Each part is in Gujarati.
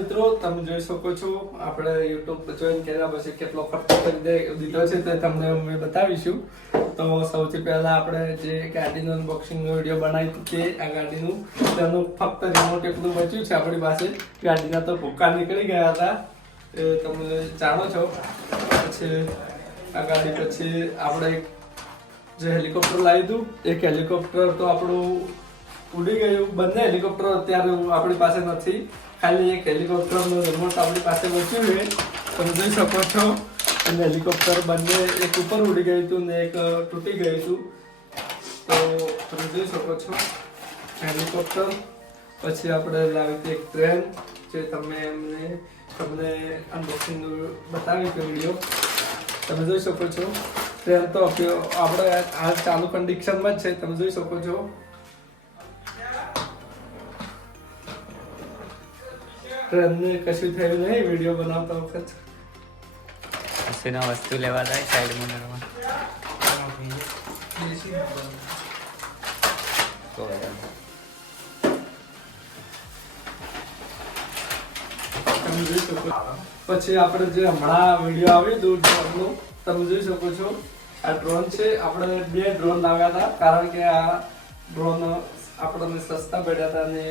મિત્રો, તમે જોઈ શકો છો, આપણે યુટ્યુબ પર જોઈન કર્યા પછી કેટલો ખર્ચો કરી દીધો છે તે તમને અમે બતાવીશું. તો સૌથી પહેલા આપણે જે ગાડીનું અનબોક્સિંગ વીડિયો બનાવી છે તે, આ ગાડીનું, તેનું ફક્ત રિમોટ એટલું બચ્યું છે આપણી પાસે, ગાડીના તો ભૂકા નીકળી ગયા હતા. એ તમે જાણો છો. પછી આ ગાડી પછી આપણે જે હેલિકોપ્ટર લાવ્યું હતું, એક હેલિકોપ્ટર તો આપણું ઉડી ગયું બંને હેલિકોપ્ટર અત્યારે આપણી પાસે નથી. ખાલી એક હેલિકોપ્ટરનો રિમોટ આપણી પાસે બચ્યું છે. તમે જોઈ શકો છો. અને હેલિકોપ્ટર બંને એક ઉપર ઉડી ગયું હતું ને એક તૂટી ગયું હતું. તો તમે જોઈ શકો છો. હેલિકોપ્ટર પછી આપણે લાવી હતી એક ટ્રેન જે તમે એમને, તમને અનબોક્સિંગ બતાવી હતી વીડિયો તમે જોઈ શકો છો. ટ્રેન તો આપણે હાલ ચાલુ કન્ડિશનમાં જ છે. તમે જોઈ શકો છો. ટ્રેનને કશું થયું નહીં વીડિયો બનાવતા વખત. વસ્તુ લેવા જાય સાઈડ છો. પછી આપણે જે હમણાં વીડિયો આવ્યો હતું ડ્રોનનો તમે જોઈ શકો છો આ ડ્રોન છે. આપણે બે ડ્રોન લાવ્યા હતા કારણ કે આ ડ્રોન આપણને સસ્તા પડ્યા હતા અને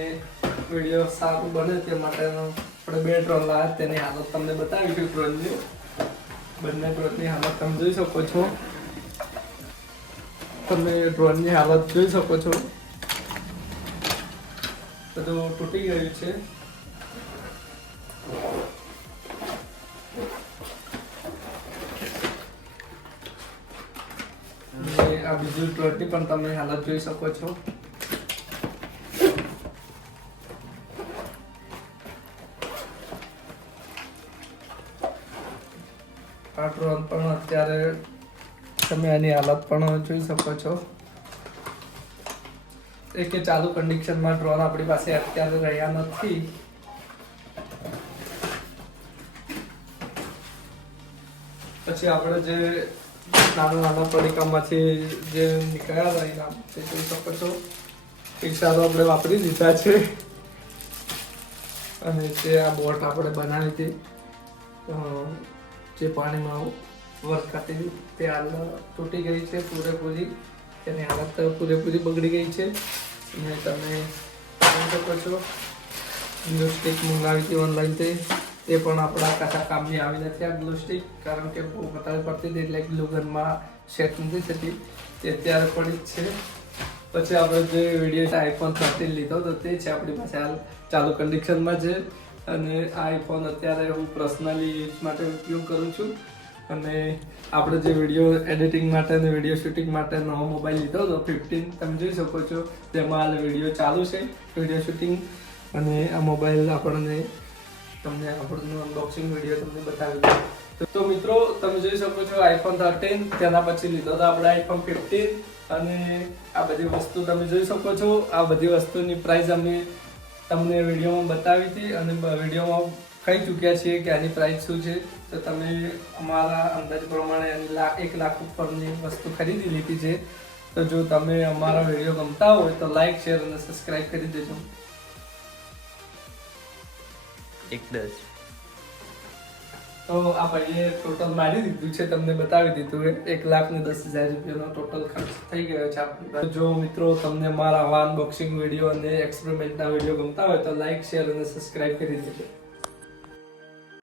વીડિયો સારું બને તે માટેનો આપણે બે ડ્રોન લાવ્યા તેની હાલત તમને બતાવી છું ડ્રોનની બંને ડ્રોનની હાલત તમે જોઈ શકો છો. તમે ડ્રોનની હાલત જોઈ શકો છો. બધું તૂટી ગયું છે. આ બીજું ડ્રોનની પણ તમે હાલત જોઈ શકો છો. આ ડ્રોન પણ અત્યારે તમે આની હાલત પણ જોઈ શકો છો. એ કે ચાલુ કન્ડિશનમાં ડ્રોન આપણી પાસે અત્યારે રહ્યા નથી. પછી આપણે જે નાના નાના પડીકામાંથી જે નીકળ્યા હતા એના તે જોઈ શકો છો. તો આપણે વાપરી દીધા છે. અને જે આ બોટ આપણે બનાવી હતી જે પાણીમાં હતી તે હાલ તૂટી ગઈ છે, પૂરેપૂરી. તેની હાલત પૂરેપૂરી બગડી ગઈ છે. અને તમે જોઈ શકો છો ગ્લો સ્ટિક મંગાવી હતી ઓનલાઈન તે એ પણ આપણા કાચા કામની આવી નથી આ ગ્લો સ્ટિક, કારણ કે બહુ વધારે પડતી હતી એટલે ગ્લુ ગનમાં સેટ નથી થતી. તે અત્યારે પડી જ છે. પછી આપણે જે વીડિયો આઈફોન થર્ટીન લીધો તો તે છે આપણી પાસે હાલ ચાલુ કન્ડિશનમાં છે. અને આઈફોન અત્યારે હું પર્સનલી યુઝ માટે ઉપયોગ કરું છું. અને આપણે જે વીડિયો એડિટિંગ માટે અને વીડિયો શૂટિંગ માટે નવો મોબાઈલ લીધો હતો ફિફ્ટીન તમે જોઈ શકો છો તેમાં હાલ વીડિયો ચાલુ છે, વીડિયો શૂટિંગ. અને આ મોબાઈલ આપણને તમને આપણનું અનબોક્સિંગ વીડિયો તમને બતાવી દઉં તો મિત્રો, તમે જોઈ શકો છો આઈફોન થર્ટીન તેના પછી લીધો હતો આપણે આઈફોન ફિફ્ટીન અને આ બધી વસ્તુ તમે જોઈ શકો છો. આ બધી વસ્તુની પ્રાઇસ અમે તમને વિડીયોમાં બતાવી હતી અને વિડીયોમાં કહી ચૂક્યા છીએ કે આની પ્રાઇસ શું છે. તો તમે અમારા અંદાજ પ્રમાણે લાખ એક લાખ ઉપરની વસ્તુ ખરીદી લીધી છે. તો જો તમે અમારા વીડિયો ગમતા હોય તો લાઈક શેર અને સબસ્ક્રાઈબ કરી દેજો. એક દસ. તો આ ભાઈએ ટોટલ મારી દીધું છે, તમને બતાવી દીધું એક લાખ ને દસ હજાર રૂપિયાનો ટોટલ ખર્ચ થઈ ગયો છે આપણી. જો મિત્રો તમને મારા વાન અનબોક્સિંગ વીડિયો અને એક્સપેરિમેન્ટના વીડિયો ગમતા હોય તો લાઈક શેર અને સબસ્ક્રાઈબ કરી દેજો.